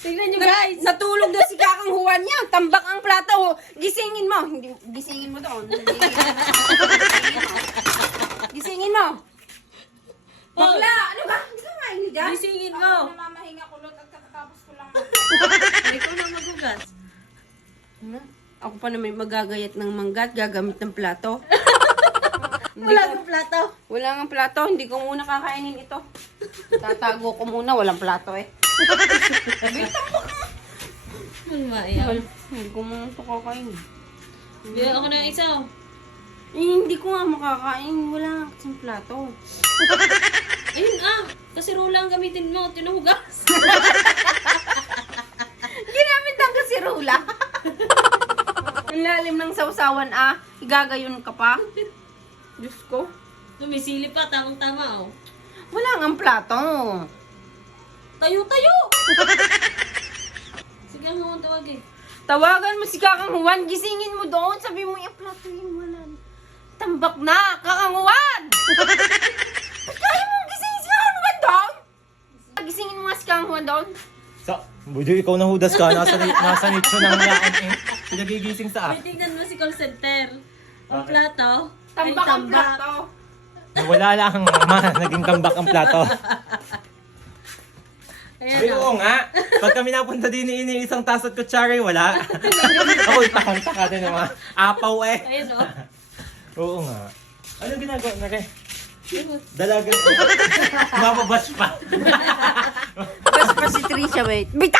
Tingnan nyo guys. Natulog na si Kakang Juan niya. Tambak ang plato. Gisingin mo. Hindi, gisingin mo doon. Gisingin mo. Bakla, ano ba? Hindi ka main niyo dyan? Gisingin mo. Ako namamahinga kulot at kakatapos ko lang. Ikaw na magugas. Ako pa naman magagayat ng manggat, gagamit ng plato. Wala akong plato. Wala nga plato, hindi ko muna kakainin ito. Tatago ko muna, walang plato eh. Mayaw. Hindi ko muna ito kakainin. Bigyan ako ng isa. Eh, hindi ko nga makakain, wala nga kasing plato. Ayun kasi rula ang gamitin mo. Tinuhugas. Ginamit lang kasi rula. Ang lalim ng sausawan igagayon ka pa. Diyos ko. Tumisili pa, tamang-tama oh. Wala nga plato. Tayo! Sige, ang huwag tawag eh. Tawagan mo si Kakang Juan, gisingin mo doon, sabi mo yung plato yun, wala. Tambak na, Kakang Juan! Kaya mo gisingin si Kakang Juan doon? Gisingin mo nga si Kakang Juan doon? Bujo, ikaw na hudas ka. Nasa nicho ng laan eh. Pinagigising sa May tingnan mo si call center. Ang plato. Tambak ang plato. Wala lang, naging tambak ang plato. Ayan Ay, oo nga. Pag kami napunta din ini isang taso at kutsara, wala. Ako itakang-taka din ng mga apaw eh. Ayun oh. Oo nga. Ano ginagawa na rin? Dalagang. Mapabash pa. Bas pa si Trisha, wait. Bita!